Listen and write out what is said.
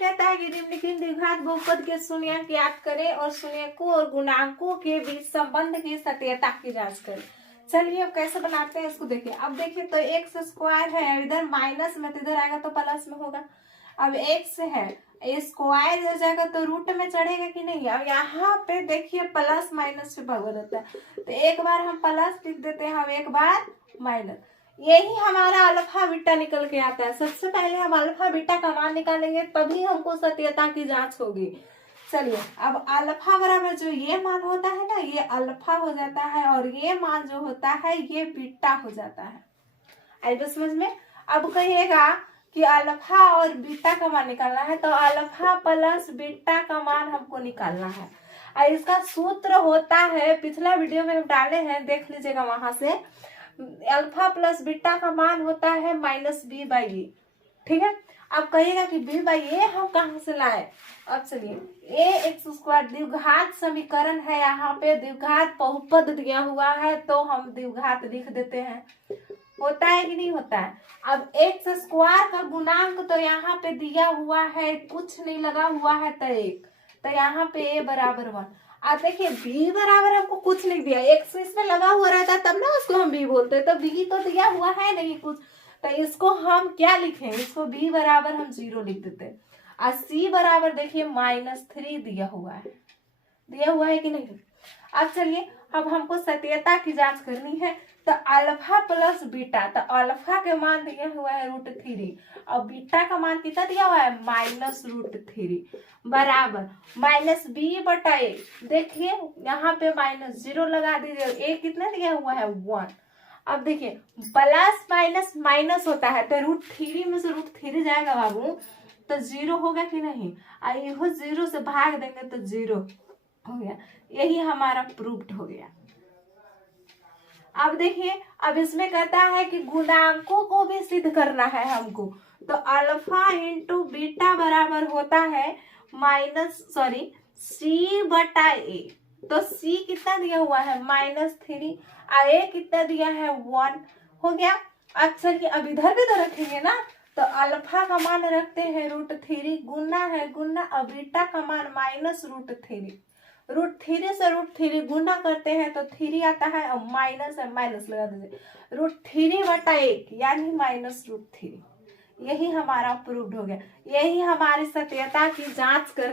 कहता है कि निम्नलिखित द्विघात बहुपद के शून्यक ज्ञात करें और शून्यकों और गुणांकों के बीच संबंध की सत्यता की जांच करें। चलिए अब कैसे बनाते हैं इसको देखिए। अब देखिए तो एक्स स्क्वायर है, इधर माइनस में तो इधर आएगा तो प्लस में होगा। अब एक्स है, स्क्वायर हो जाएगा तो रूट में चढ़ेगा कि नहीं। अब यहाँ पे देखिए प्लस माइनस से भगवा होता है, तो एक बार हम प्लस लिख देते हैं, हम एक बार माइनस। यही हमारा अल्फा बीटा निकल के आता है। सबसे पहले हम अल्फा बीटा का मान निकालेंगे, तभी हमको सत्यता की जांच होगी। चलिए अब अल्फा बराबर जो ये मान होता है ना, ये अल्फा हो जाता है, और ये मान जो होता है ये बीटा हो जाता है। आई समझ में। अब कहिएगा कि अल्फा और बीटा का मान निकालना है, तो अल्फा प्लस बीटा का मान हमको निकालना है। और इसका सूत्र होता है, पिछला वीडियो में हम डाले हैं, देख लीजिएगा वहां से। अल्फा प्लस बीटा का मान होता है माइनस बी बाई ए। ठीक है। अब कहिएगा कि बी बाई ए हम कहाँ से लाए। अब चलिए ए एक्स स्क्वायर द्विघात समीकरण है, यहाँ पे द्विघात बहुपद दिया हुआ है तो हम द्विघात लिख देते हैं। होता है कि नहीं होता है। अब एक्स स्क्वायर का गुणांक तो यहाँ पे दिया हुआ है, कुछ नहीं लगा हुआ है, तो एक, तो यहाँ पे ए बराबर 1। अब देखिए बी बराबर हमको कुछ नहीं दिया, एक्स इसमें लगा हुआ रहता तब ना उसको हम बी बोलते हैं, तो बी तो दिया हुआ है नहीं कुछ, तो इसको हम क्या लिखें, इसको बी बराबर हम 0 लिख देते हैं। और सी बराबर देखिए -3 दिया हुआ है कि नहीं। अब चलिए अब हमको सत्यता की जांच करनी है, तो अल्फा प्लस बीटा, तो अल्फा के मान दिया हुआ है √3 और बीटा का मान कितना दिया हुआ है -√3 बराबर -b/a। देखिए यहाँ पे -0 लगा दीजिए, ए कितना दिया हुआ है 1। अब देखिए प्लस माइनस माइनस होता है, तो √3 में से √3 जाएगा बाबू, तो 0 होगा कि नहीं। और 0 से भाग देंगे तो 0 हो गया। यही हमारा प्रूव्ड हो गया। अब देखिए अब इसमें कहता है कि गुणांकों को भी सिद्ध करना है हमको, तो अल्फा इंटू बीटा बराबर होता है C/A। तो C कितना दिया हुआ है -3 और A कितना दिया है 1 हो गया। अच्छा कि अब इधर भी तो रखेंगे ना, तो अल्फा का मान रखते हैं √3, गुना है गुना, और बीटा का मान -√3। √3 से √3 गुना करते हैं तो 3 आता है, और माइनस है माइनस लगा दीजिए, √3/1 यानी -√3। यही हमारा प्रूव्ड हो गया। यही हमारी सत्यता की जांच करने